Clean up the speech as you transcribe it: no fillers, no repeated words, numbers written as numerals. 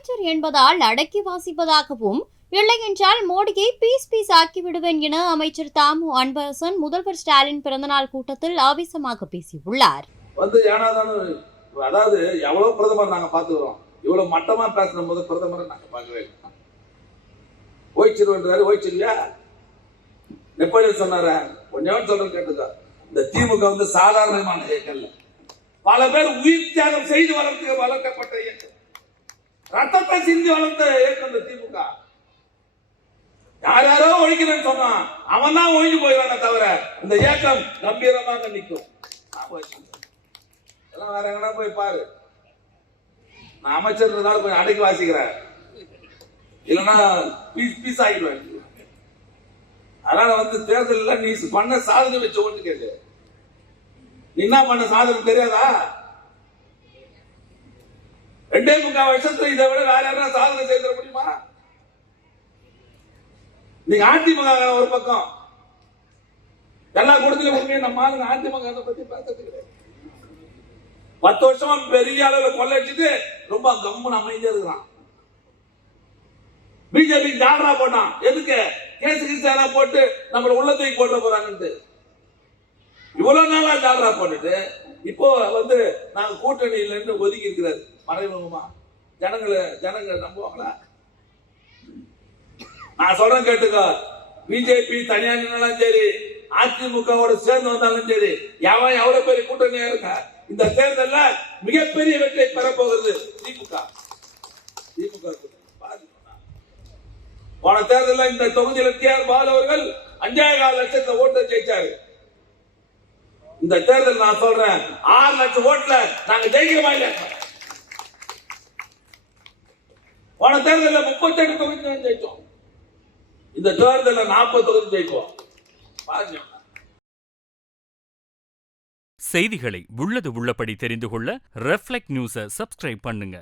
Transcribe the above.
அமைச்சர் என்பதால் அடக்கி வாசிப்பதாகவும், இல்லை என்றால் மோடியை பீஸ் ஆக்கிவிடுவேன் என அமைச்சர் தாமு அன்பரசன் முதல்வர் ஸ்டாலின் பிறந்தநாள் கூட்டத்தில் ஆவேசமாக பேசியுள்ளார். அதாவது எவ்வளவு பிரதமர் நாங்க பாத்துக்கிறோம், இவ்வளவு மட்டமா பேசுற போது பிரதமரை நாங்க பார்க்கவே இல்லை. ஓய்ச்சிருவாரு, ஓய்ச்சிருவியா? நெப்போலியன் சொன்னார, கொஞ்சம் சொல்றது கேட்டுக்கா. இந்த திமுக வந்து சாதாரணமான இயக்கம், பல பேர் உயிர் தியாகம் செய்து வளர்க்கப்பட்ட இயக்கம், ரத்தத்தை சிந்தி வளர்த்த இயக்கம் இந்த திமுக. யாரோ ஒழிக்கிறேன்னு சொன்னான், அவன் தான் ஒழிஞ்சு போயிடான தவிர இந்த இயக்கம் கம்பீரமாக நிற்கும். வேற எங்கன்னா போய் பாரு. நான் அமைச்சர் கொஞ்சம் அடக்கி வாசிக்கிறேன், இல்லைன்னா பீஸ் ஆகிடுவேன். அதனால வந்து தேர்தலில் நீ பண்ண சாதனை வச்ச ஓட்டு கேட்டு, நீ என்ன பண்ண சாதனை தெரியாதா? 2.25 வருஷத்துல இதை விட வேற யாரும் சாதனை செய்த முடியுமா? நீங்க அதிமுக ஒரு பக்கம் எல்லா கூட்டத்திலும் உண்மையை நம்ம அதிமுக பத்தி பேசுறது கிடையாது. 10 வருஷமா பெரிய அளவில் கொள்ளைச்சிட்டு ரொம்ப கம்முன்னு அமைதியா இருக்கிறான். பிஜேபி ஜாலரா போட்டான். எதுக்கு? கேசு கிறிஸ்தானா போட்டு நம்மள உள்ளத்தை போட்டு போறாங்க. இவ்வளவு நாளா ஜாலரா போட்டுட்டு இப்போ வந்து நாங்க கூட்டணியில இருந்து ஒதுக்கி இருக்கிறாரு மறைமுகமா. ஜனங்களை நம்புவாங்களா? நான் சொல்றேன் கேட்டுக்கோ. பிஜேபி தனியா நின்னாலும் சரி, அதிமுகவோட சேர்ந்து வந்தாலும் சரி, எவன் எவ்வளவு பெரிய கூட்டணியா இருக்கா, இந்த தேர்தலில் மிகப்பெரிய வெற்றியை பெறப்போகிறது திமுக. போன தேர்தலில் இந்த தொகுதியில் டிஆர் பாலு அவர்கள் 5.25 லட்சத்தை ஓட்டு ஜெயிச்சாரு. இந்த தேர்தல் நான் சொல்றேன் 6 லட்சம் ஓட்டுல நாங்க ஜெயிக்கிறோமா இல்ல? போன தேர்தலில் 38 தொகுதி ஜெயிச்சோம். இந்த தேர்தலில் 40 தொகுதி ஜெயிப்போம். பாருங்க. செய்திகளை உள்ளது உள்ளபடி தெரிந்து கொள்ள ரெஃப்ளெக்ட் நியூஸை சப்ஸ்கிரைப் பண்ணுங்க.